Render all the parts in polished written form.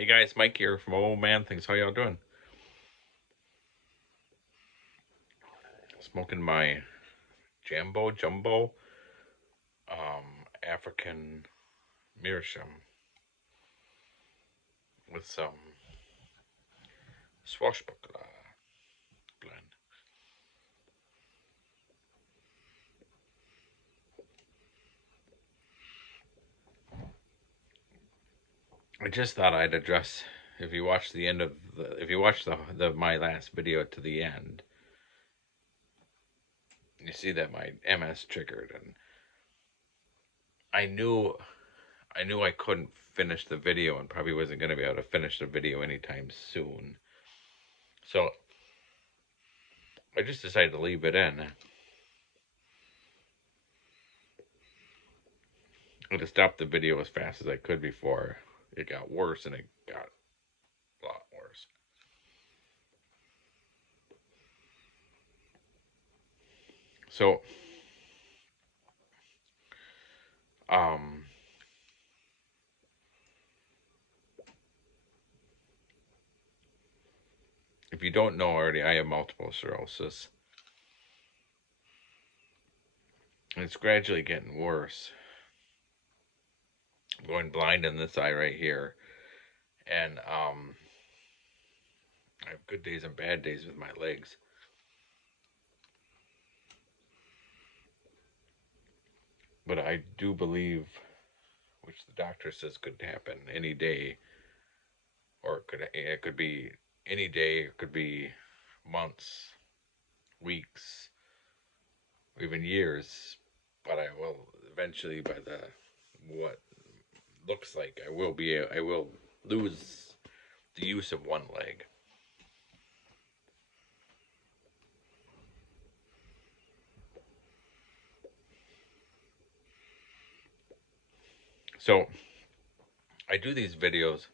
Hey guys, Mike here from Old Man Things. How y'all doing? Smoking my Jumbo African Meerschaum with some swashbuckler blend. I just thought I'd address, if you watch the end of if you watch the my last video to the end, you see that my MS triggered, and I knew I couldn't finish the video and probably wasn't going to be able to finish the video anytime soon. So I just decided to leave it in and to stop the video as fast as I could before it got worse, and it got a lot worse. So, um, if you don't know already, I have multiple sclerosis, and it's gradually getting worse. I'm going blind in this eye right here, and I have good days and bad days with my legs. But I do believe, which the doctor says could happen any day, or it could be any day, it could be months, weeks, or even years. But I will eventually, by the what looks like, I will lose the use of one leg. So I do these videos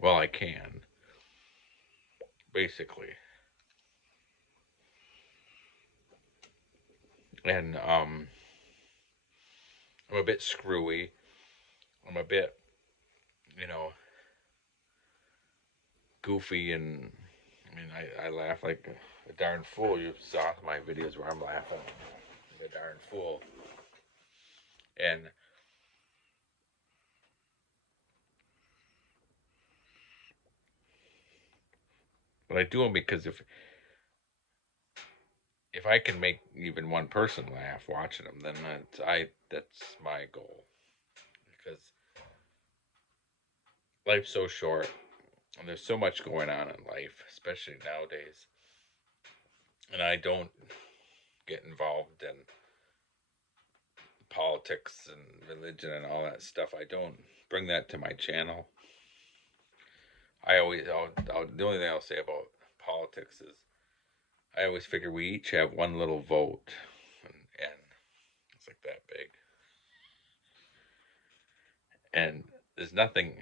while I can, basically. And I'm a bit screwy. I'm a bit, you know, goofy, and I mean, I laugh like a darn fool. You saw my videos where I'm laughing like a darn fool. And but I do them because if I can make even one person laugh watching them, then that's my goal. Because life's so short, and there's so much going on in life, especially nowadays. And I don't get involved in politics and religion and all that stuff. I don't bring that to my channel. The only thing I'll say about politics is I always figure we each have one little vote, and it's like that big. And there's nothing.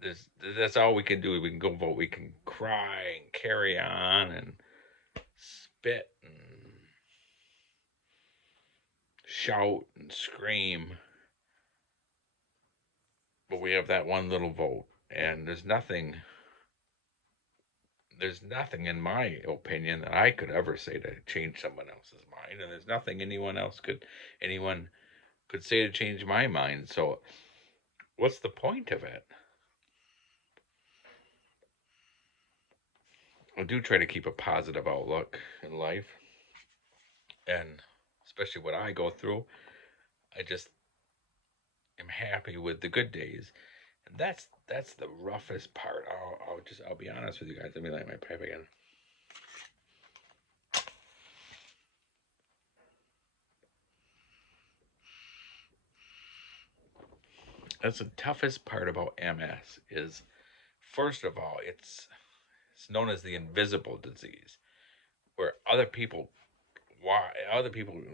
There's, that's all we can do. We can go vote. We can cry and carry on and spit and shout and scream, but we have that one little vote, and there's nothing in my opinion that I could ever say to change someone else's mind, and there's nothing anyone could say to change my mind. So what's the point of it? I do try to keep a positive outlook in life, and especially what I go through, I just am happy with the good days. And that's the roughest part. I'll be honest with you guys. Let me light my pipe again. That's the toughest part about MS is, first of all, it's known as the invisible disease, where other people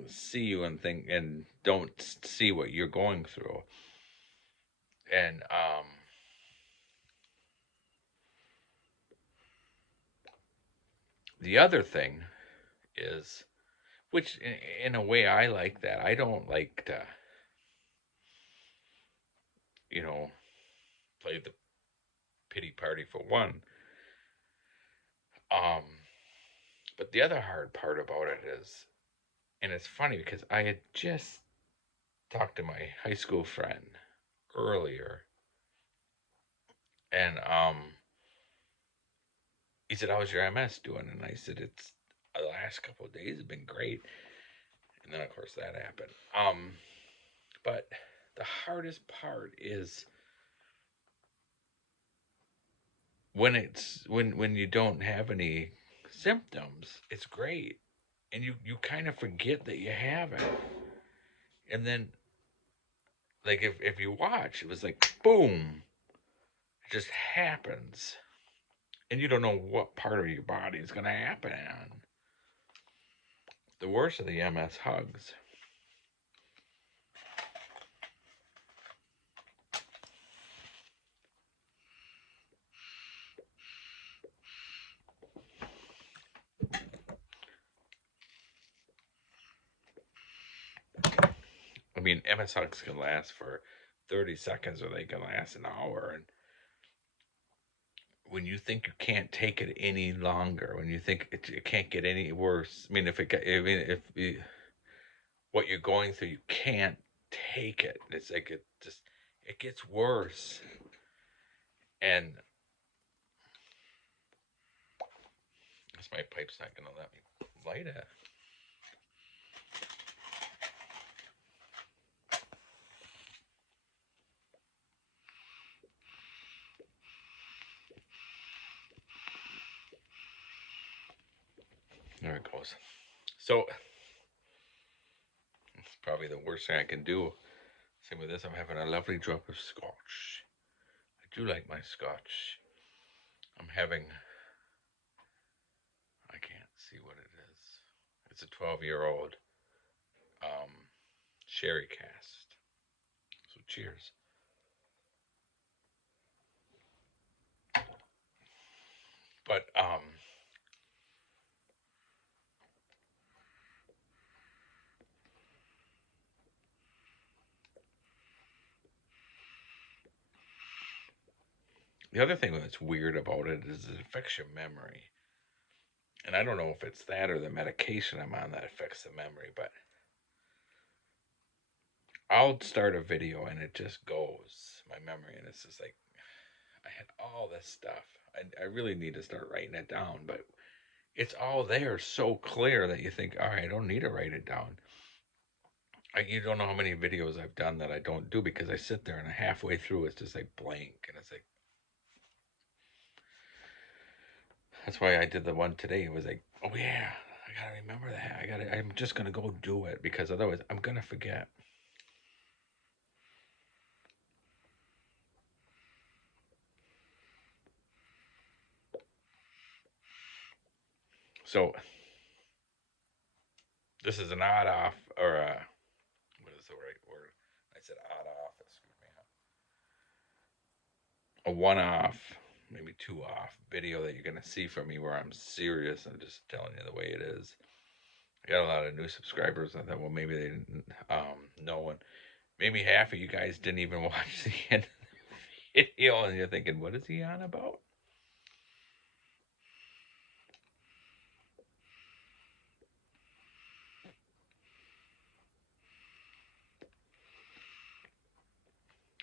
see you and think and don't see what you're going through. And the other thing is, Which, in a way, I like that. I don't like to, you know, play the pity party for one. Um, but the other hard part about it is, and it's funny because I had just talked to my high school friend earlier, and he said, "How's your MS doing?" And I said, "It's the last couple of days have been great." And then, of course, that happened. But the hardest part is when you don't have any symptoms. It's great, and you kind of forget that you have it, and then like if you watch, it was like boom, it just happens, and you don't know what part of your body is going to happen on. The worst of the MS hugs. I mean, MS hugs can last for 30 seconds or they can last an hour. And when you think you can't take it any longer, when you think it can't get any worse, I mean, if what you're going through, you can't take it. It's like it gets worse. And this my pipe's not gonna let me light it. There it goes. So it's probably the worst thing I can do. Same with this. I'm having a lovely drop of scotch. I do like my scotch. I'm having. I can't see what it is. It's a 12-year-old um, sherry cast. So cheers. But the other thing that's weird about it is it affects your memory. And I don't know if it's that or the medication I'm on that affects the memory, but I'll start a video and it just goes, my memory, and it's just like, I had all this stuff. I really need to start writing it down, but it's all there so clear that you think, all right, I don't need to write it down. You don't know how many videos I've done that I don't do because I sit there and halfway through it's just like blank, and it's like, that's why I did the one today. It was like, oh yeah, I gotta remember that. I'm just gonna go do it because otherwise I'm gonna forget. So this is an odd off, or what is the right word? I said odd off. Excuse me. A one off, maybe two off video that you're gonna see from me where I'm serious. I'm just telling you the way it is. I got a lot of new subscribers. I thought, well, maybe they didn't know, and maybe half of you guys didn't even watch the end of the video, and you're thinking, what is he on about?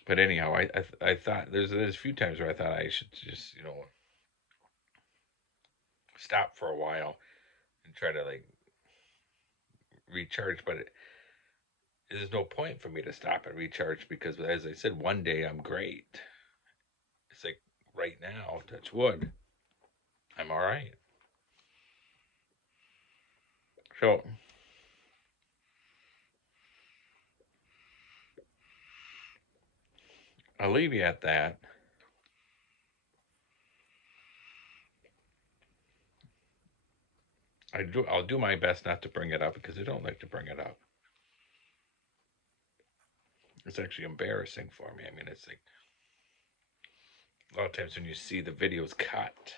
But anyhow, I thought there's a few times where I thought I should just stop for a while and try to like recharge, but there's no point for me to stop and recharge because, as I said, one day I'm great. It's like right now, touch wood, I'm all right. So I'll leave you at that. I'll do my best not to bring it up because I don't like to bring it up. It's actually embarrassing for me. I mean, it's like a lot of times when you see the videos cut,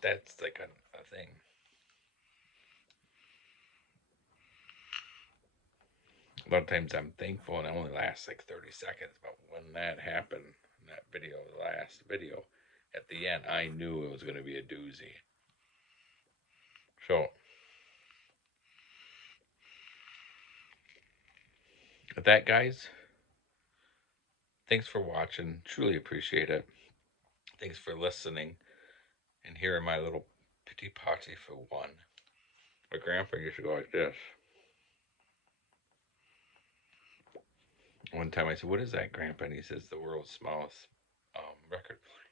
that's like a thing. A lot of times I'm thankful and it only lasts like 30 seconds, but when that happened, in that video, the last video, at the end, I knew it was going to be a doozy. So, with that, guys, thanks for watching. Truly appreciate it. Thanks for listening and hearing my little pity potty for one. My grandpa used to go like this. One time I said, "What is that, Grandpa?" And he says, "The world's smallest record player."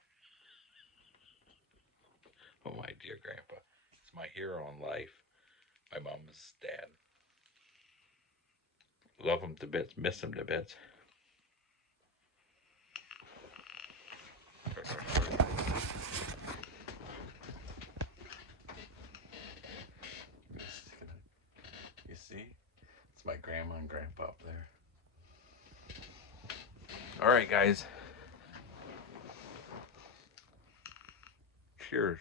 Oh, my dear Grandpa. It's my hero in life. My mom's dad. Love him to bits, miss him to bits. You see? It's my grandma and grandpa up there. Alright, guys. Cheers.